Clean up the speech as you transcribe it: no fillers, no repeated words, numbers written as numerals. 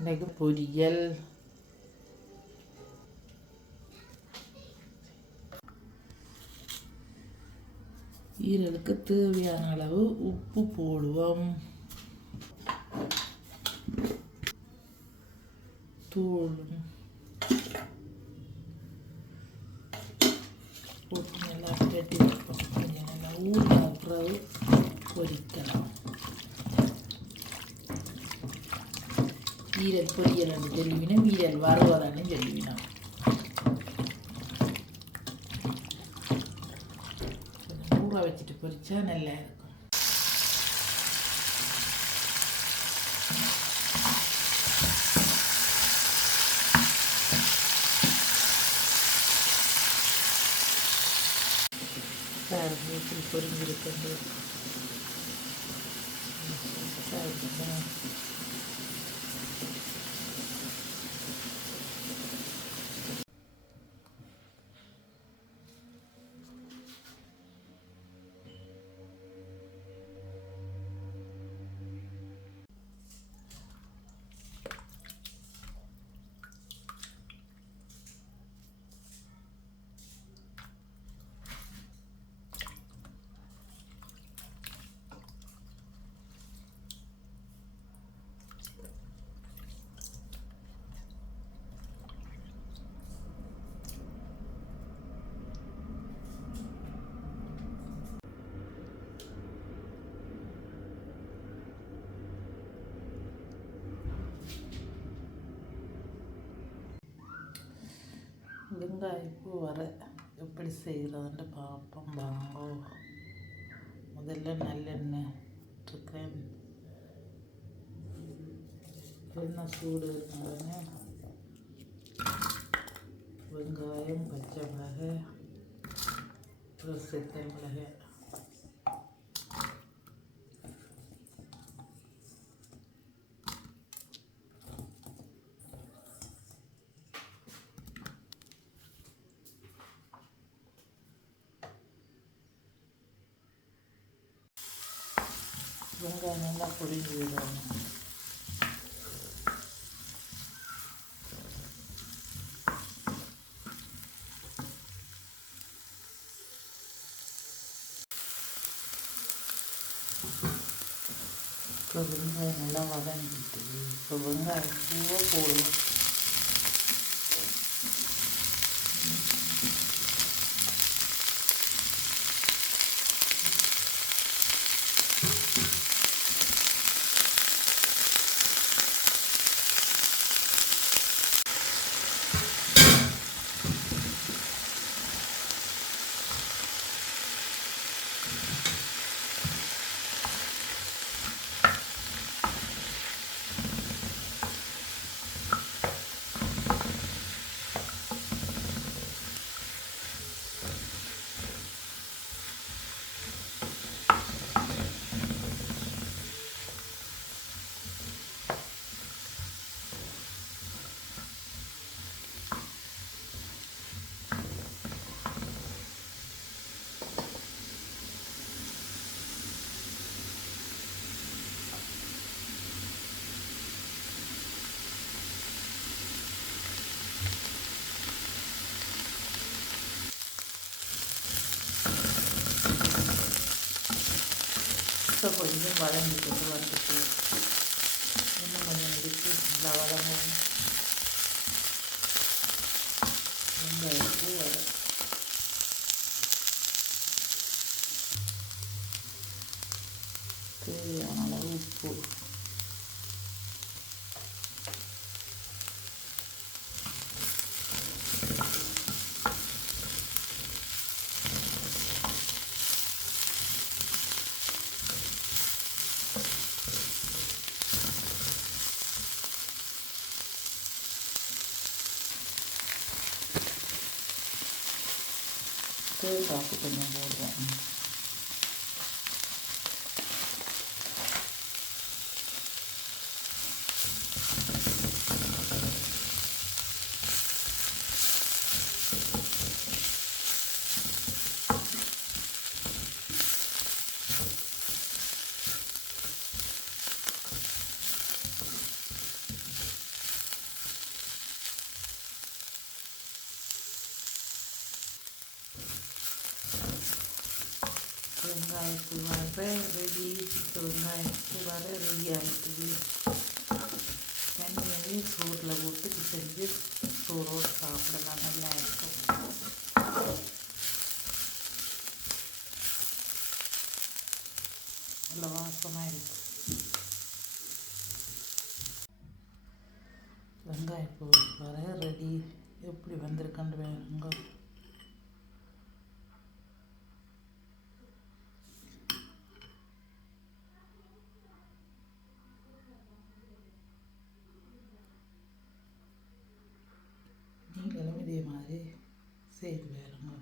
இன்றைக்கு பொரியல், ஈரலுக்கு தேவையான அளவு உப்பு போடுவோம், தூள் போட்டு நல்லா கட்டி வைப்போம். கொஞ்சம் நல்லா ஊறின பிறகு பொரிக்கலாம். ஈரல் பொரியல் என்று சொல்லுவினோம், ஈரல் வறுவதான்னு சொல்லுவினோம். ஊற வச்சுட்டு பொரிச்சா நல்லா இருக்கும். இப்படி பொரிஞ்சிருக்கிறது வெங்காயப்பூ வர எப்படி செய்கிறதுன்ட்டு பார்ப்போம் வாங்கோ. முதல்ல நல்லெண்ணெய் இருக்கிறேன், எண்ணெய் சூடு இருக்கிறதுன்னு வெங்காயம், பச்சை மிளகாய், செத்த மிளகாய் வெங்காயம் நல்லா பொரிஞ்சு விடணும். இப்போ வெங்காயம் நல்லா வதங்கிட்டு இப்போ வெங்காயம் பூவை போடுவோம். இப்போ கொஞ்சம் வதங்கிட்டு வந்துட்டு இன்னும் கொஞ்சம் இருக்கு, நல்லா வதங்கும். வெங்காயப்பூ வர தேவையான அளவு உப்பு, தேங்காய் கொஞ்சம் போடுவோம். வெங்காயத்து வர ரெடி. வெங்காயத்து வர ரெடி ஆகிடுது. தனியாகவே சோறில் போட்டு செஞ்சு சோறோடு சாப்பிடலாம், நல்லா இருக்கும். நல்ல வாசமாக இருக்கும். வெங்காயப்பூ வர ரெடி. எப்படி வந்திருக்கான்னு வேணுங்க. நீங்களும் இதே மாதிரி செய்து வேணுங்க.